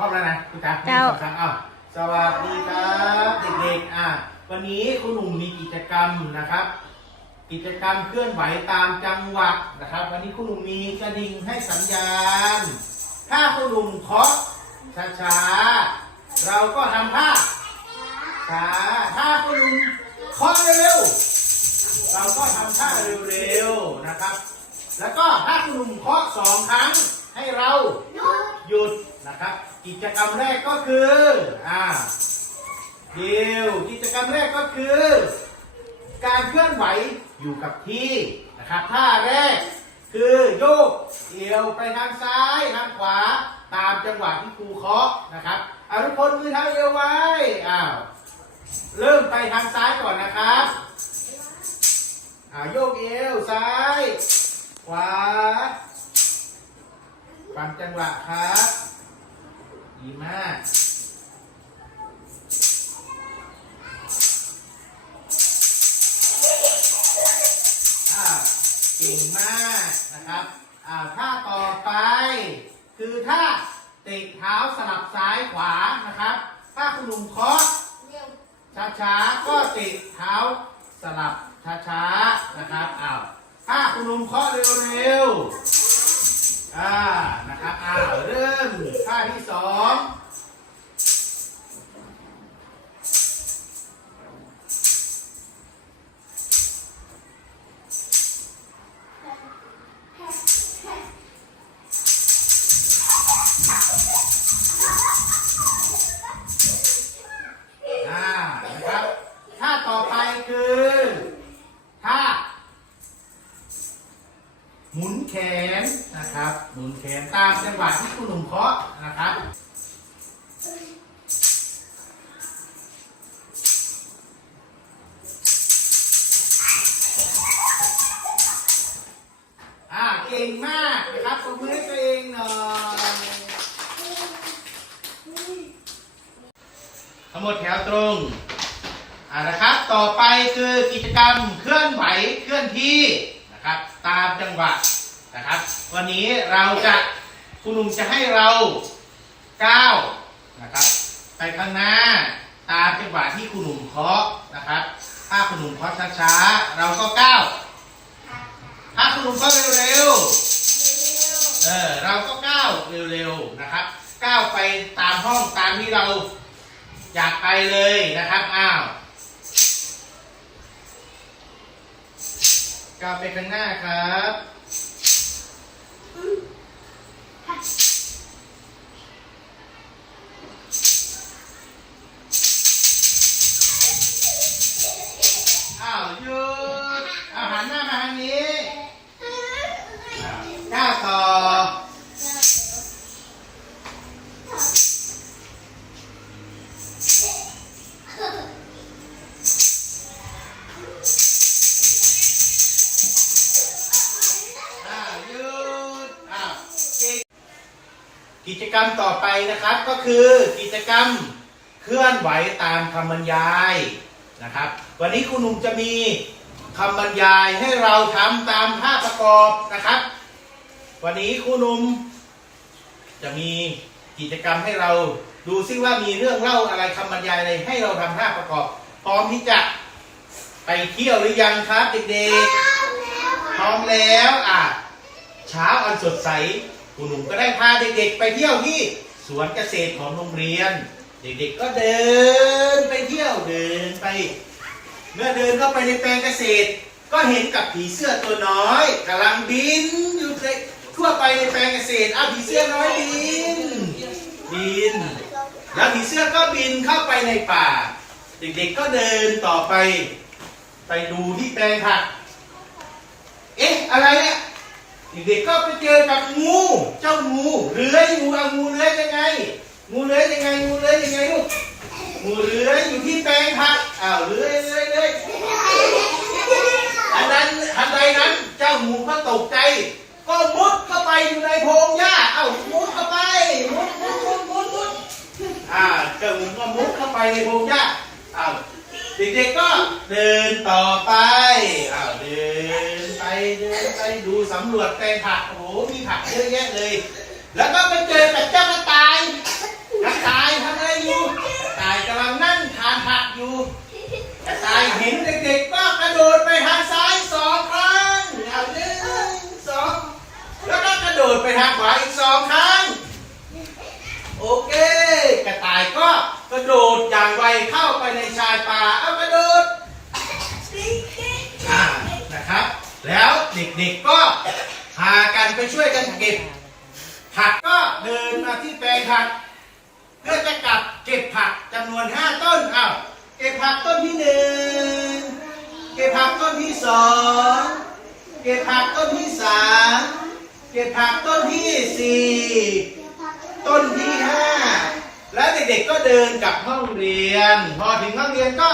ร้อมแล้วนะคุณจ๋าเจ้าหนึ่งสองสามอ้าวสวัสดีครับเด็กๆอะวันนี้คุณหนุ่มมีกิจกรรมนะครับ กิจกรรมเคลื่อนไหวตามจังหวัดนะครับ วันนี้คุณหนุ่มมีกระดิ่งให้สัญญาณ ถ้าคุณหนุ่มเคาะช้าๆเราก็ทำท่าช้าถ้าคุณหนุ่มเคาะเร็วๆเราก็ทำท่าเร็วๆนะครับ แล้วก็ถ้าคุณหนุ่มเคาะสองครั้งให้เราหยุด นะครับ กิจกรรมแรกก็คืออ่าเดียวกิจกรรมแรกก็คือ การเคลื่อนไหวอยู่กับที่นะครับท่าแรกคือโยกเอวไปทางซ้ายทางขวาตามจังหวะที่ครูเคาะนะครับอาทุกคนมือเท้าเอวไว้อ้าวเริ่มไปทางซ้ายก่อนนะครับอ่าโยกเอวซ้าย ขวาฟังจังหวะครับ ดีมากอ่าเก่งมากนะครับอ่าท่าต่อไป คือท่าเตะเท้าสลับซ้ายขวานะครับ ถ้าคุณหนุ่มเคาะช้าๆก็เตะเท้าสลับช้าๆนะครับอ้าวถ้าคุณหนุ่มเคาะเร็วๆ อ่านะครับ อ่าเริ่มท่าที่สองามจังหวะนะครับ วันนี้เราจะคุณลุงจะให้เราก้าวนะครับ ไปข้างหน้าตามจังหวะที่คุณลุงเคาะนะครับ ถ้าคุณลุงเคาะช้าๆเราก็ก้าวถ้าคุณลุงเคาะเร็วๆเออเราก็ก้าวเร็วๆนะครับก้าวไปตามห้องตามที่เราอยากไปเลยนะครับอ้าว ก้าวไปข้างหน้าครับอ้าวหยุดเอาหันหน้ามาทางนี้อ้าวก้าวต่อ รรมต่อไปนะครับก็คือกิจกรรมเคลื่อนไหวตามคำบรรยายนะครับ วันนี้คุณหนุ่มจะมีคำบรรยายให้เราทำตามท่าประกอบนะครับ วันนี้คุณหนุ่มจะมีกิจกรรมให้เราดูซิว่ามีเรื่องเล่าอะไรคำบรรยายอะไรให้เราทำท่าประกอบ พร้อมที่จะไปเที่ยวหรือยังครับเด็กๆพร้อมแล้วอะเช้าอันสดใส คุณหนุ่มก็ได้พาเด็กๆไปเที่ยวที่สวนเกษตรของโรงเรียน เด็กๆก็เดินไปเที่ยวเดินไป เมื่อเดินเข้าไปในแปลงเกษตร ก็เห็นกับผีเสื้อตัวน้อยกำลังบินอยู่ในทั่วไปในแปลงเกษตรอ้าวผีเสื้อน้อยบินบิน แล้วผีเสื้อก็บินเข้าไปในป่า เด็กๆก็เดินต่อไป ไปดูที่แปลงผัก เอ๊ะอะไรเนี่ย เด็กๆก็ไปเจอกับงู เจ้างูเลื้อยงูเอางูเลื้อยยังไง งูเลื้อยยังไงงูเลื้อยยังไงลูกงูเลื้อยอยู่ที่แปลงผักอ้าวเลื้อยเลื้อยเลื้อยอันนั้นทันใดนั้นเจ้างูก็ตกใจ ก็มุดเข้าไปอยู่ในโพรงหญ้าเอ้ามุดเข้าไปมุดมุดมุดมุดมุดอ่าเจ้างูก็มุดเข้าไปในโพรงหญ้าอ้าวเด็กๆก็เดินต่อไปอ้าวเดิน สำรวจแปลงผักโอ้โหมีผักเยอะแยะเลย แล้วก็ไปเจอกับเจ้ากระต่ายกระต่ายทำอะไรอยู่ต่ายกำลังนั่งทานผักอยู่กระต่ายเห็นเด็กๆก็กระโดดไปทางซ้ายสองครั้งหนึ่งสองแล้วก็กระโดดไปทางขวาอีกสองครั้งโอเค กระต่ายก็กระโดดอย่างไวเข้าไปในชายป่าเอากระโดดนะครับ แล้วเด็กๆก็พากันไปช่วยกันเก็บ ผักก็เดินมาที่แปลงผัก เพื่อจะกลับเก็บผักจำนวน5ต้นอ้าวเก็บผักต้นที่หนึ่งเก็บผักต้นที่สองเก็บผักต้นที่สามเก็บผักต้นที่สี่ต้นที่ห้าและเด็กๆก็เดินกลับห้องเรียน พอถึงห้องเรียนก็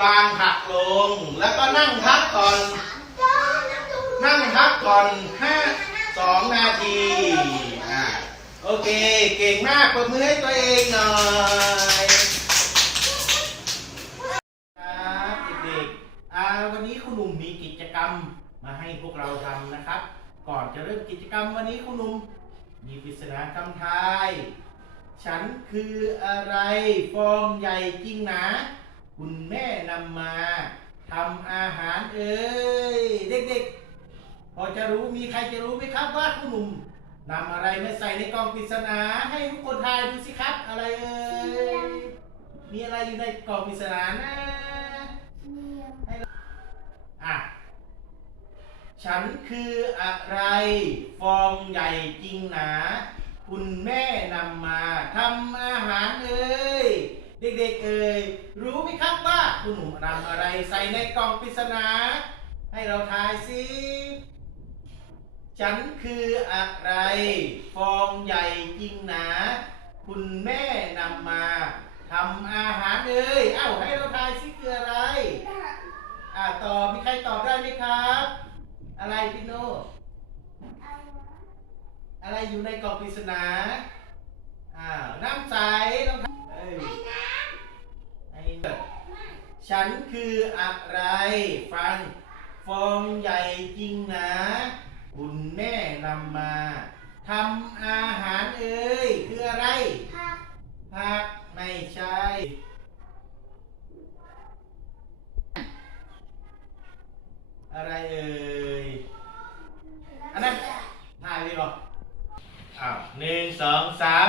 วางผักลง แล้วก็นั่งพักก่อน นั่งพักก่อนห้าสองนาทีอ่าโอเค เก่งมากปรบมือให้ตัวเองหน่อยครับเด็กๆอ่าวันนี้คุณหนุ่มมีกิจกรรมมาให้พวกเราทำนะครับ ก่อนจะเริ่มกิจกรรมวันนี้คุณหนุ่มมีปริศนาคำทาย ฉันคืออะไรฟองใหญ่จริงนะ คุณแม่นำมาทำอาหารเอ่ยเด็กๆ พอจะรู้มีใครจะรู้ไหมครับว่าคุณหนุ่มนำอะไรมาใส่ในกล่องปริศนา ให้ทุกคนทายดูสิครับ อะไรเอ่ยมีอะไรอยู่ในกล่องปริศนานะอะฉันคืออะไร ฟองใหญ่จริงหนา คุณแม่นำมาทำอาหารเอ่ยเด็กๆเอ่ยรู้ไหมครับว่าคุณหนุ่มนำอะไรใส่ในกล่องปริศนา ให้เราทายสิ ฉันคืออะไร ฟองใหญ่จริงหนา คุณแม่นำมาทำอาหารเอ่ยเอ้าให้เราทายสิคืออะไร อ่าตอบมีใครตอบได้ไหมครับ อะไรพี่โน่อะไรอยู่ในกล่องปริศนาอ้าน้ำใสน้ำเอ้ยไอ้ฉันคืออะไร ฟัง ฟองใหญ่จริงนะ คุณแม่นำมาทำอาหารเอ่ยคืออะไรผักไม่ใช่อะไรเอ่ยอันนั้นถ่ายไปก่อนอ้าวหนึ่งสองสาม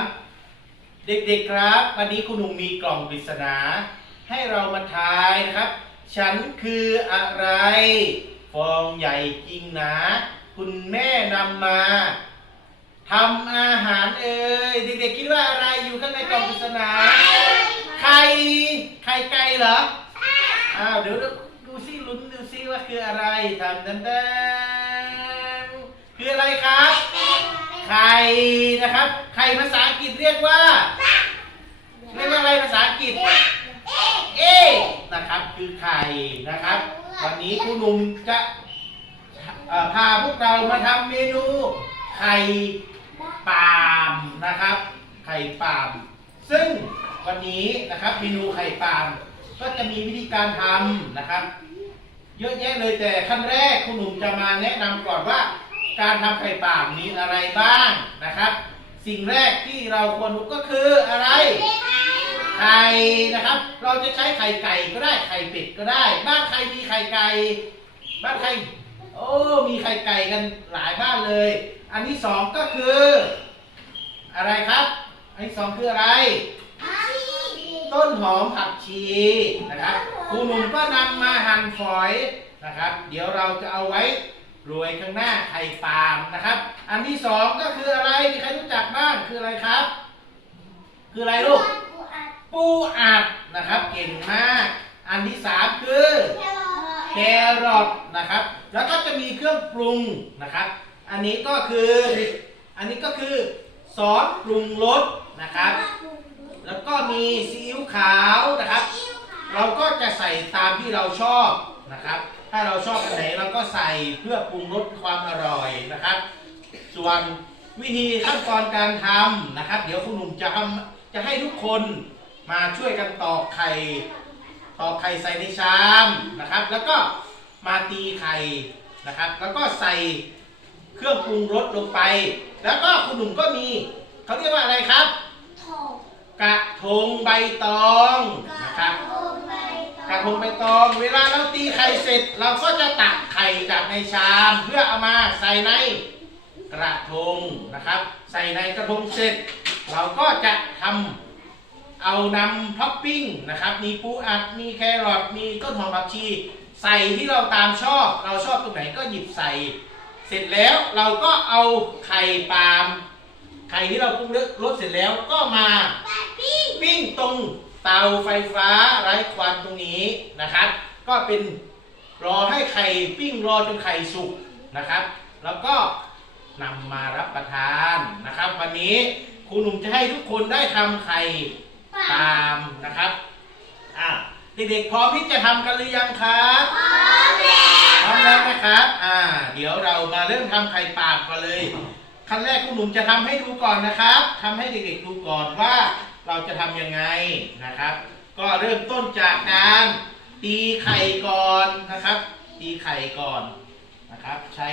เด็กๆครับ วันนี้คุณหนุ่มมีกล่องปริศนา ให้เรามาทายนะครับ ฉันคืออะไร ฟองใหญ่จริงนะ คุณแม่นำมาทำอาหารเอ่ยเด็กๆคิดว่าอะไรอยู่ข้างในกล่องปริศนาไข่ไข่ไก่เหรออ้าวเดี๋ยวดูซิลุ้นดูซิว่าคืออะไรดันดันดันคืออะไรครับ ไข่นะครับ ไข่ภาษาอังกฤษเรียกว่าเรียกว่าอะไรภาษาอังกฤษเอนะครับ คือไข่นะครับ วันนี้ครูหนุ่มจะเอ่อ พาพวกเรามาทำเมนูไข่ปาล์มนะครับ ไข่ปาล์มซึ่งวันนี้นะครับเมนูไข่ปาล์มก็จะมีวิธีการทำนะครับ เยอะแยะเลยแต่ขั้นแรกคุณหนุ่มจะมาแนะนำก่อนว่า การทำไข่ปาล์มมีอะไรบ้างนะครับ สิ่งแรกที่เราควรรู้ก็คืออะไรไข่นะครับ เราจะใช้ไข่ไก่ก็ได้ไข่เป็ดก็ได้ บ้านใครมีไข่ไก่ บ้านใคร โอ้ มีไข่ไก่กันหลายบ้านเลย อันที่สองก็คือ อะไรครับ อันที่สองคืออะไร ต้นหอมผักชีนะครับครูหนุ่มก็นำมาหั่นฝอยนะครับ เดี๋ยวเราจะเอาไว้โรยข้างหน้าไข่ปาล์มนะครับ อันที่สองก็คืออะไรมีใครรู้จักบ้างคืออะไรครับ คืออะไรลูก ปูอัดนะครับ เก่งมาก อันที่สามคือ แคร แครอทนะครับ แล้วก็จะมีเครื่องปรุงนะครับ อันนี้ก็คืออันนี้ก็คือซอสปรุงรสนะครับ แล้วก็มีซีอิ๊วขาวนะครับ เราก็จะใส่ตามที่เราชอบนะครับ ถ้าเราชอบอันไหนเราก็ใส่เพื่อปรุงรสความอร่อยนะครับ ส่วนวิธีขั้นตอนการทำนะครับ เดี๋ยวคุณหนุ่มจะทำจะให้ทุกคนมาช่วยกันตอกไข่ ตอกไข่ใส่ในชามนะครับ แล้วก็มาตีไข่นะครับ แล้วก็ใส่เครื่องปรุงรสลงไป แล้วก็คุณหนุ่มก็มีเขาเรียกว่าอะไรครับกระทงใบตองนะครับระทงใบตอง เวลาเราตีไข่เสร็จ เราก็จะตักไข่จากในชามเพื่อเอามาใส่ในกระทงนะครับ ใส่ในกระทงเสร็จ เราก็จะทำ เอานำท็อปปิ้งนะครับ มีปูอัด มีแครอท มีต้นหอมผักชี ใส่ที่เราตามชอบ เราชอบตรงไหนก็หยิบใส่ เสร็จแล้วเราก็เอาไข่ปาล์ม ไข่ที่เราปรุงรสเสร็จแล้วก็มาปิ้งตรงเตาไฟฟ้าไร้ควันตรงนี้นะครับ ก็เป็นรอให้ไข่ปิ้งรอจนไข่สุกนะครับ แล้วก็นำมารับประทานนะครับ วันนี้ครูหนุ่มจะให้ทุกคนได้ทำไข่ ปาล์มนะครับอะเด็กๆพร้อมที่จะทำกันหรือยังครับพร้อมแล้วนะครับอ่า เดี๋ยวเรามาเริ่มทำไข่ปาล์มกันเลยขั้นแรกคุณหนุ่มจะทำให้ดูก่อนนะครับทำให้เด็กๆดูก่อนว่าเราจะทำยังไงนะครับ ก็เริ่มต้นจากการตีไข่ก่อนนะครับ ตีไข่ก่อนนะครับ ใช้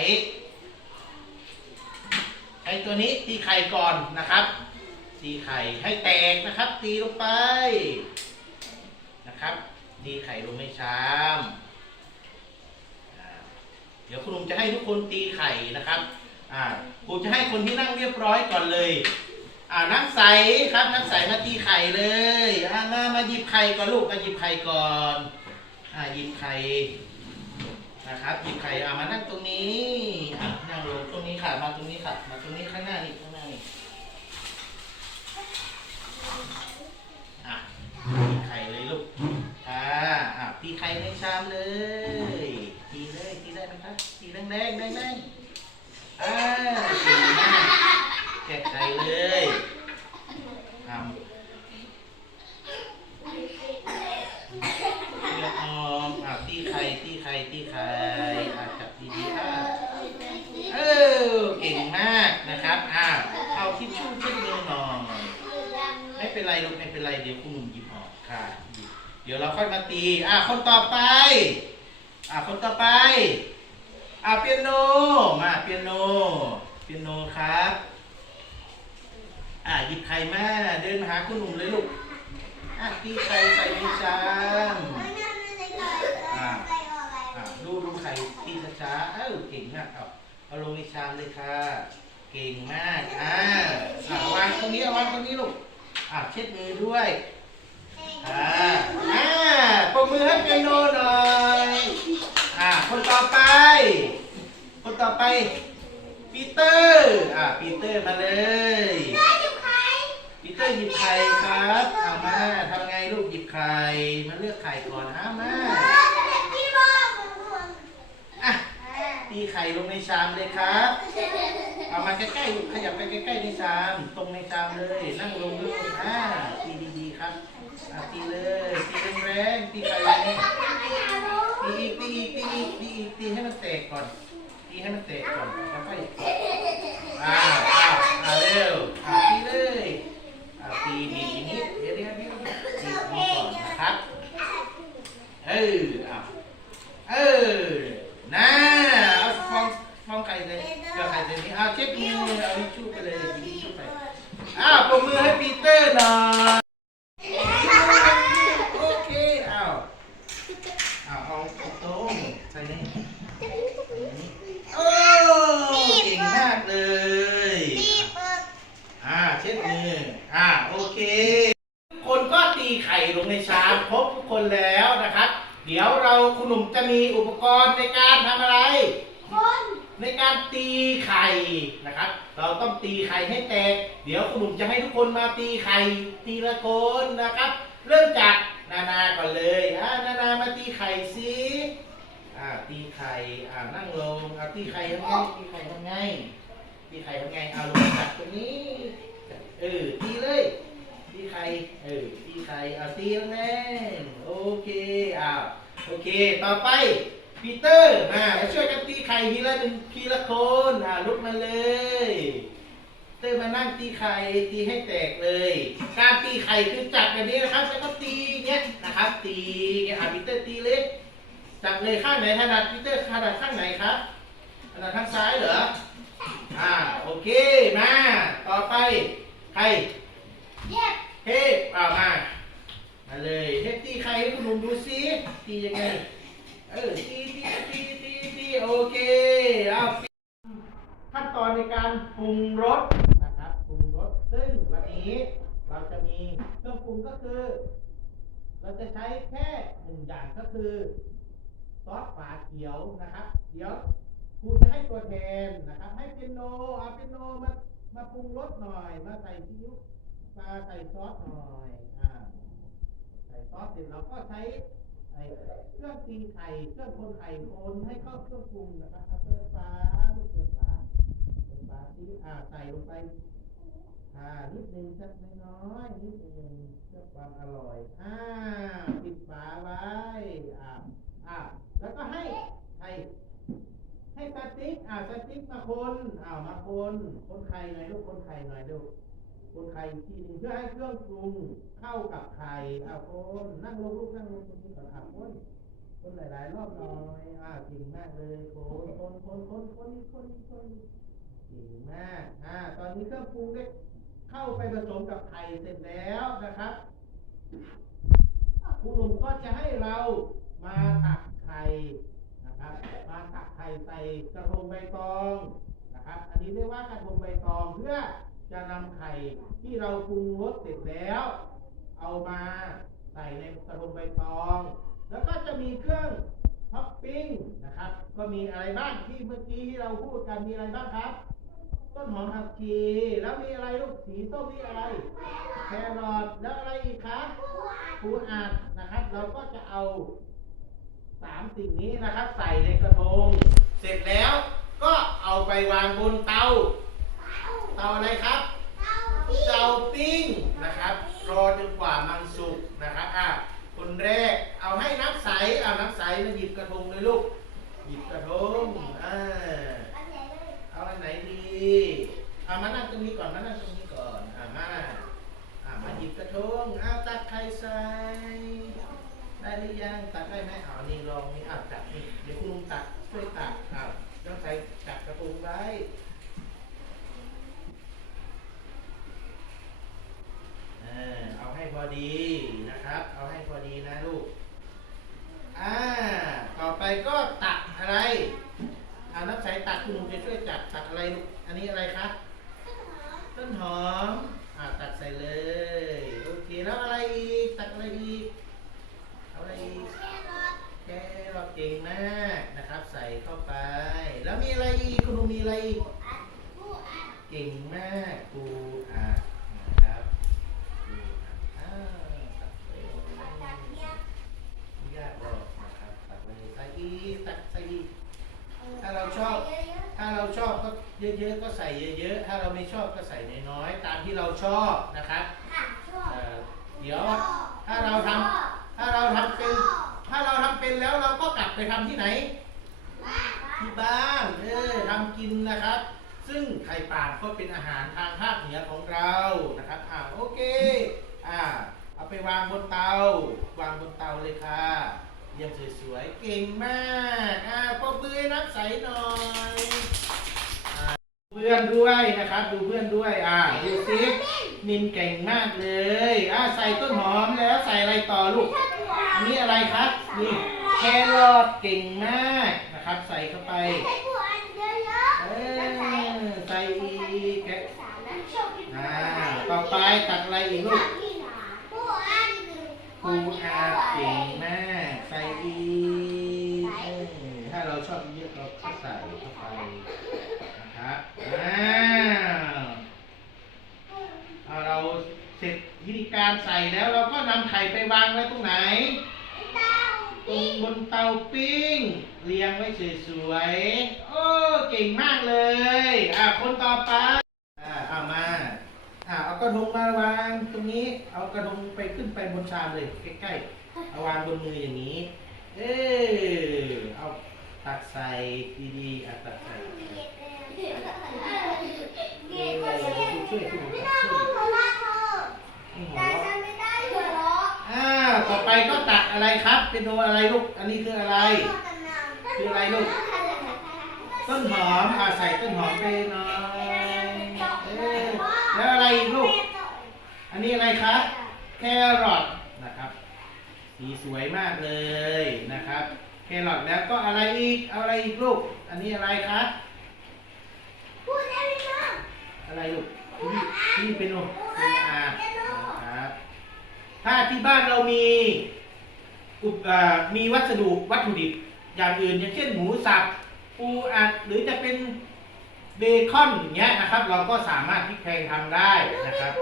ใช้ตัวนี้ตีไข่ก่อนนะครับ ตีไข่ให้แตกนะครับ ตีลงไปนะครับ ตีไข่ลงในชามอ่าเดี๋ยวคุณลุงจะให้ทุกคนตีไข่นะครับอ่าครูจะให้คนที่นั่งเรียบร้อยก่อนเลยอ่านั่งใสครับนั่งใสมาตีไข่เลยอ่ามามาหยิบไข่ก่อนลูกมาหยิบไข่ก่อนอ่าหยิบไข่นะครับหยิบไข่อ่ามานั่งตรงนี้อ่านั่งลงตรงนี้ค่ะมาตรงนี้ค่ะมาตรงนี้ข้างหน้านี่ข้างหน้านี่อะตีไข่เลยลูก อ่าอะ ตีไข่ในชามเลย ตีเลยตีได้ไหมครับตีแรงแรงแรงแรงอ่าเก่งมากแกะไข่เลยทำเลือกออกอะตีไข่ ตีไข่ ตีไข่อะจับดีๆอะเออ เก่งมากนะครับ อะเอาทิชชู่ขึ้นมือหน่อย ไม่เป็นไรลูกไม่เป็นไร เดี๋ยวคุณหนุ่มหยิบออกค่ะหยิบเดี๋ยวเราค่อยมาตีอะคนต่อไปอะคนต่อไปอะเปียโนมาเปียโนเปียโนครับอะหยิบไข่มาเดินมาหาคุณหนุ่มเลยลูกอะตีไข่ใส่ในชามอะดูดูไข่ตีช้าๆเอ้าเก่งมากเอาเอาลงในชามเลยค่ะ เก่งมากอะอะวางตรงนี้เอาวางตรงนี้ลูกอะเช็ดมือด้วยอ่า มือให้เปียโนหน่อยอ่าคนต่อไป คนต่อไปปีเตอร์อ่าปีเตอร์มาเลยปีเตอร์หยิบไข่ครับเอามาทำไงลูกหยิบไข่มาเลือกไข่ก่อนนะมาอะตีไข่ลงในชามเลยครับเอามาใกล้ๆลูกขยับไปใกล้ๆในชาม ตรงในชามเลย นั่งลงลูกอ่าตีดีๆครับ อะตีเลยตีแรงๆตีไข่แรงตีอีกตีอีกตีอีกตีอีกตีให้มันแตกก่อน ตีให้มันแตกก่อนแล้วค่อยอ่าอ่าอ่าเร็วอ่าตีเลยอ่าตีบีบอย่างนี้เดี๋ยวเดี๋ยวเดี๋ยวตีอย่างนี้ก่อนนะครับเอออะเออน่าเอาฟองฟองไข่เลยเกลือไข่เลยนี่เอาเช็ดมือเอาทิชชู่ไปเลยหยิบทิชชู่ไปอ้าวปรบมือให้ปีเตอร์หน่อยโอเคเอาเอาเอาเอาตรงใส่นี่โอ้เก่งมากเลย อ่าเช็ดมือ อ่าโอเค คนก็ตีไข่ลงในชามครบทุกคนแล้วนะครับ เดี๋ยวเราคุณหนุ่มจะมีอุปกรณ์ในการทำอะไร ในการตีไข่นะครับ เราต้องตีไข่ให้แตก เดี๋ยวคุณหนุ่มจะให้ทุกคนมาตีไข่ทีละคนนะครับ เริ่มจากนานาก่อนเลยอ่านานามาตีไข่สิอ่า ตีไข่อ่านั่งลงอ่าตีไข่ทำไงตีไข่ทำไงตีไข่ทำไงเอาลงมาจับตรงนี้เออตีเลยตีไข่เออตีไข่เอาตีแรงๆโอเคอ่าโอเค ต่อไปปีเตอร์มามาช่วยกันตีไข่ทีละหนึ่งทีละคนอ่าลุกมาเลยเตอร์มานั่งตีไข่ตีให้แตกเลย การตีไข่คือจับแบบนี้นะครับแล้วก็ตีเงี้ยนะครับ ตีเงี้ยอ่าปีเตอร์ตีเล็ก จับเลยข้างไหนถนัดปีเตอร์ถนัดข้างไหนครับถนัดข้างซ้ายเหรอ อ่า โอเค มา ต่อไป ใครเทพอ่ามา มาเลย เทพตีใครให้คุณลุงดูซิตียังไง เออ ตีตีตีตีตีโอเคเอาขั้นตอนในการปรุงรสนะครับปรุงรสซึ่งวันนี้เราจะมีเครื่องปรุงก็คือ เราจะใช้แค่หนึ่งอย่างก็คือ ซอสฝาเขียวนะครับ เดี๋ยวครูจะให้ตัวแทนนะครับ ให้เปียโนเอาเปียโนมามาปรุงรสหน่อย มาใส่ซีอิ๊วมาใส่ซอสหน่อยอ่าใส่ซอสเสร็จเราก็ใช้เครื่องตีไข่เครื่องคนไข่คนให้เข้าเครื่องปรุงนะครับเอาเปิดฝาลูกเปิดฝาเปิดฝาซีอ่าใส่ลงไปอ่านิดนึงสักน้อยนิดนึงเพื่อความอร่อยอ่าปิดฝาไว้อ่า อ่าแล้วก็ให้ให้ให้สติ๊กอ่าสติ๊กมาคนอ่ามาคนคนไข่หน่อยลูกคนไข่หน่อยลูกคนไข่อีกทีนึงเพื่อให้เครื่องปรุงเข้ากับไข่อ่าคนนั่งลงลูกนั่งลงตรงนี้ก่อนอ่าคนคนหลาย ๆ รอบหน่อยอ่าเก่งมากเลยคนคนคนคนคนคนคนเก่งมากอ่าตอนนี้เครื่องปรุงได้เข้าไปผสมกับไข่เสร็จแล้วนะครับครูหนุ่มก็จะให้เรา มาตักไข่นะครับ มาตักไข่ใส่กระทงใบตองนะครับ อันนี้เรียกว่ากระทงใบตองเพื่อจะนำไข่ที่เราปรุงรสเสร็จแล้ว เอามาใส่ในกระทงใบตอง แล้วก็จะมีเครื่องท็อปปิ้งนะครับ ก็มีอะไรบ้างที่เมื่อกี้ที่เราพูดกันมีอะไรบ้างครับ ต้นหอมผักชีแล้วมีอะไรลูกสีส้มนี่อะไรแครอทแล้วอะไรอีกคะปูอัดนะครับ เราก็จะเอา สามสิ่งนี้นะครับ ใส่ในกระทง เสร็จแล้วก็เอาไปวางบนเตา เตาอะไรครับ เตาปิ้งนะครับ รอจนกว่ามันสุกนะครับอะคนแรกเอาให้น้ำใสเอาน้ำใสมาหยิบกระทงเลยลูก หยิบกระทงอ่าเอาอันไหนดีเอามานั่งตรงนี้ก่อนมานั่งตรงนี้ก่อนอ่ามาอ่ามาหยิบกระทงเอาตักไข่ใส่ ได้หรือยังตักได้ไหมเอานี่ลองนี่อ่าตักนี่เดี๋ยวคุณลุงตักช่วยตักอ่าต้องใส่จับกระทงไว้เออเอาให้พอดีนะครับ เอาให้พอดีนะลูกอ่าต่อไปก็ตักอะไรเอาน้ำใสตักคุณลุงจะช่วยจับตักอะไรลูกอันนี้อะไรคะต้นหอมอ่าตักใส่เลย โอเค แล้วอะไรอีก ตักอะไรอีกเอาอะไรอีก แค่เราเก่งมากนะครับ ใส่เข้าไป แล้วมีอะไรอีกคุณลุงมีอะไรอีกเก่งมากปูอัดนะครับปูอัดอ้าวตักไปไม่ยากหรอกนะครับตักไปใส่อีกตักใส่อีกถ้าเราชอบ ถ้าเราชอบก็เยอะๆก็ใส่เยอะๆ ถ้าเราไม่ชอบก็ใส่น้อยๆ ตามที่เราชอบนะครับเอ่อเดี๋ยวถ้าเราทำถ้าเราทำเป็น ถ้าเราทำเป็นแล้วเราก็กลับไปทำที่ไหน ที่บ้านเออทำกินนะครับ ซึ่งไข่ป่านก็เป็นอาหารทางภาคเหนือของเรานะครับอ่าโอเคอ่าเอาไปวางบนเตา วางบนเตาเลยค่ะเยี่ยมสวยๆเก่งมากอ่าปรบมือให้นักใสหน่อยอ่าเพื่อนด้วยนะครับ ดูเพื่อนด้วยอ่าดูซินินเก่งมากเลยอ่าใส่ต้นหอมแล้วใส่อะไรต่อลูก อันนี้อะไรครับ นี่แครอทเก่งมากนะครับ ใส่เข้าไป เออใส่อีกแกะอ่าต่อไปตักอะไรอีกลูกปูอาเก่งมากใส่อีกเออถ้าเราชอบเยอะเราก็ใส่เข้าไปนะครับอ้าวเอาเราเสร็จวิธีการใส่แล้วเราก็นำไข่ไปวางไว้ตรงไหน ตรงบนเตาปิ้ง เรียงไว้สวยๆ โอ้ เก่งมากเลย อะ คนต่อไป อ่าเอามา อ่าเอากระทงมาวาง ตรงนี้ เอากระทงไปขึ้นไปบนชามเลย ใกล้ๆ เอาวางบนมืออย่างนี้ เออเอาตักใส่ดีๆอะตักใส่เออช่วยคุณช่วยให้หัวเราะอ่า ต่อไปก็ตักอะไรครับ เป็นโนอะไรลูก อันนี้คืออะไร คืออะไรลูก ต้นหอมอ่าใส่ต้นหอมไปหน่อยเออแล้วอะไรอีกลูก อันนี้อะไรครับ แครอทนะครับใสีสวยมากเลยนะครับ แครอทแล้วก็อะไรอีก เอาอะไรอีกลูก อันนี้อะไรคะพูดได้ไหมคะอะไรลูกนี่นี่เป็นโอเป็นอานะครับ ถ้าที่บ้านเรามีอุปเอ่อมีวัสดุวัตถุดิบอย่างอื่น อย่างเช่นหมูสับปูอัดหรือจะเป็นเบคอนอย่างเงี้ยนะครับ เราก็สามารถพลิกแพลงทำได้นะครับ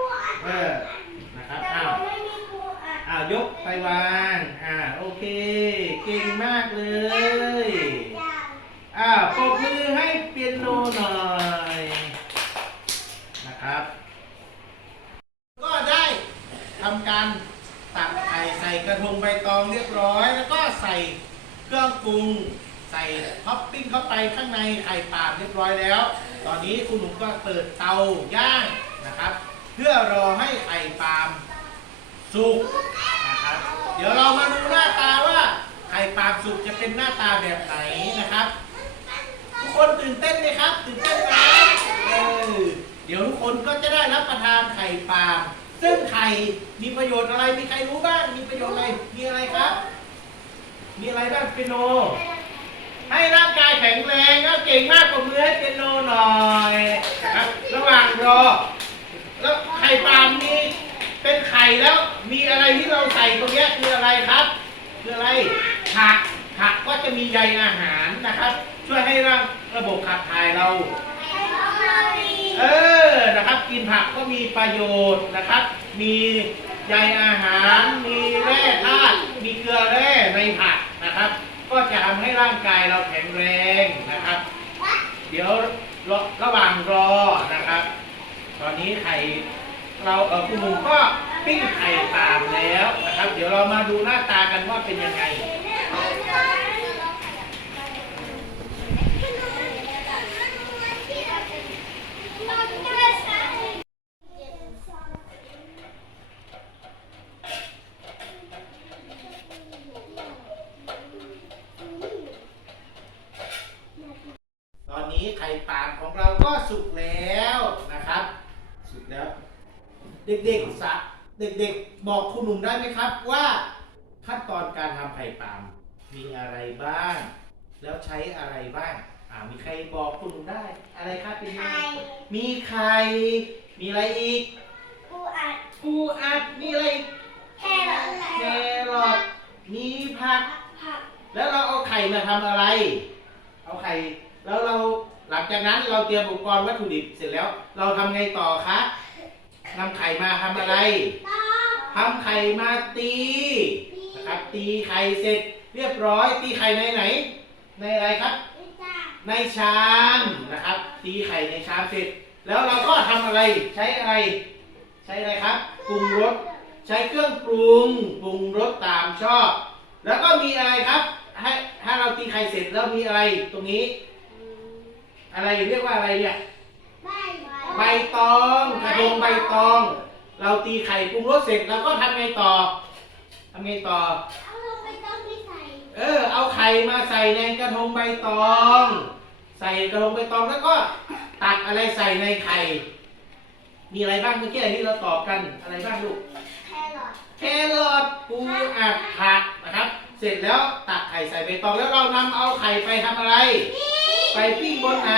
เออนะครับแต่อ้าเราวไม่มีปูอัดอ้าวยกไปวางอ่าโอเค เก่งมากเลยอย่างอ้าวปรบมือให้เปียโนหน่อยนะครับ ก็ได้ทำ การตักไข่ใส่กระทงใบตองเรียบร้อย แล้วก็ใส่เครื่องปรุงใส่ท็อปปิ้งเข้าไปข้างในไข่ปลาเรียบร้อยแล้ว ตอนนี้คุณหนุ่มก็เปิดเตาย่างนะครับ เพื่อรอให้ไข่ปลามสุกนะครับ เดี๋ยวเรามาดูหน้าตาว่าไข่ปลามสุกจะเป็นหน้าตาแบบไหนนะครับ ทุกคนตื่นเต้นไหมครับ ตื่นเต้นไหมเออเดี๋ยวทุกคนก็จะได้รับประทานไข่ปลา ซึ่งไข่มีประโยชน์อะไร มีใครรู้บ้าง มีประโยชน์อะไร มีอะไรครับ มีอะไรบ้างเปียโน ให้ร่างกายแข็งแรงก็เก่งมากกว่ามือให้เปียโนหน่อยครับระหว่างรอ แล้วไข่ปลามีเป็นไข่แล้ว มีอะไรที่เราใส่ตรงนี้คืออะไรครับ คืออะไร ผัก ผักก็จะมีใยอาหารนะครับ ช่วยให้ร่างระบบขับถ่ายเรา เออนะครับกินผักก็มีประโยชน์นะครับ มีใยอาหาร มีแร่ธาตุมีเกลือแร่ในผักนะครับ ก็จะทำให้ร่างกายเราแข็งแรงนะครับ เดี๋ยวรอระหว่างรอนะครับ ตอนนี้ไข่เราเออคุณหมูก็ปิ้งไข่ตามแล้วนะครับ เดี๋ยวเรามาดูหน้าตากันว่าเป็นยังไง นนี้ไข่ปลาของเราก็สุกแล้วนะครับ สุกแล้ว เด็กๆสะเด็กๆ บอกคุณหนุ่มได้ไหมครับว่าขั้นตอนการทำไข่ปลามมีอะไรบ้าง แล้วใช้อะไรบ้างอ่ามีใครบอกคุณหนุ่มได้ อะไรครับเป็นยังไงมีไข่มีอะไรอีกปูอัดมีอะไรอีกแครอทมีผัก แล้วเราเอาไข่มาทำอะไร เอาไข่ แล้วเรา หลังจากนั้นเราเตรียมอุปกรณ์วัตถุดิบเสร็จแล้ว เราทำไงต่อคะนำไข่มาทำอะไรทำไข่มาตีนะครับ ตีไข่เสร็จเรียบร้อย ตีไข่ในไหน ในอะไรครับ ในชามนะครับ ตีไข่ในชามเสร็จ แล้วเราก็ทำอะไรใช้อะไร ใช้อะไรครับปรุงรสใช้เครื่องปรุงปรุงรสตามชอบ แล้วก็มีอะไรครับ ให้ถ้าเราตีไข่เสร็จแล้วมีอะไรตรงนี้ อะไรเรียกว่าอะไรเนี่ยใบตองกระทงใบตอง เราตีไข่ปรุงรสเสร็จแล้วก็ทำไงต่อทำไงต่อ เออ เอาไข่มาใส่ในกระทงใบตอง ใส่กระทงใบตองแล้วก็ตักอะไรใส่ในไข่ มีอะไรบ้างเมื่อกี้ที่เราตอบกันอะไรบ้างลูกแครอทปูอัดผักนะครับ เสร็จแล้วตักไข่ใส่ใบตองแล้วเรานำเอาไข่ไปทำอะไร ไปปิ้งบนไหน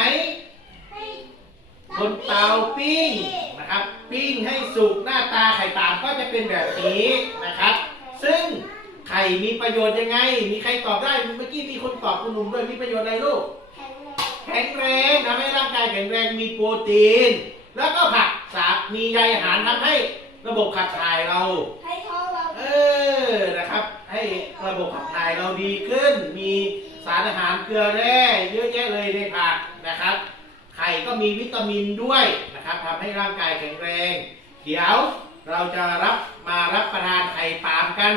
บนเตาปิ้งนะครับ ปิ้งให้สุกหน้าตาไข่ตามก็จะเป็นแบบนี้นะครับ ซึ่งไข่มีประโยชน์ยังไง มีใครตอบได้เมื่อกี้มีคนตอบคุณหนุ่มด้วยมีประโยชน์อะไรลูกแข็งแรงทำให้ร่างกายแข็งแรงมีโปรตีน แล้วก็ผักสารมีใยอาหารทำให้ระบบขับถ่ายเราเออนะครับ ให้ระบบขับถ่ายเราดีขึ้นมีสารอาหารเกลือแร่เยอะแยะเลยในผักนะครับ ไข่ก็มีวิตามินด้วยนะครับทำให้ร่างกายแข็งแรง เดี๋ยวเราจะรับมารับประทานไข่ปาล์มกัน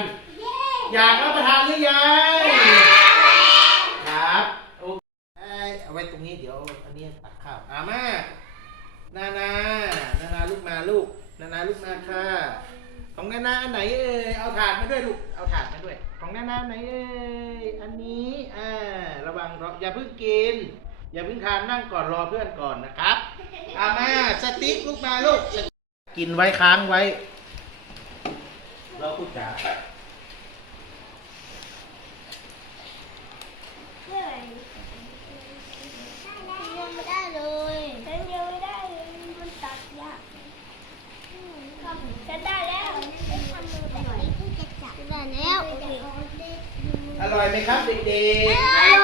อยากรับประทานหรือยังครับโอเคเอาไว้ตรงนี้เดี๋ยวอันนี้ตักข้าวอามานานานานาลูกมาลูกนานาลูกมาค่ะ ของนานาอันไหนเอ่ยเอาถาดมาด้วยลูกเอาถาดมาด้วย ของนานาอันไหนเอ่ยอันนี้อ่าระวังรออย่าเพิ่งกิน อย่าเพิ่งทานนั่งก่อนรอเพื่อนก่อนนะครับอามาสติ๊กลูกมาลูกกินไว้ค้างไว้ราพูดจา ร่อยไหมครับเด็กๆ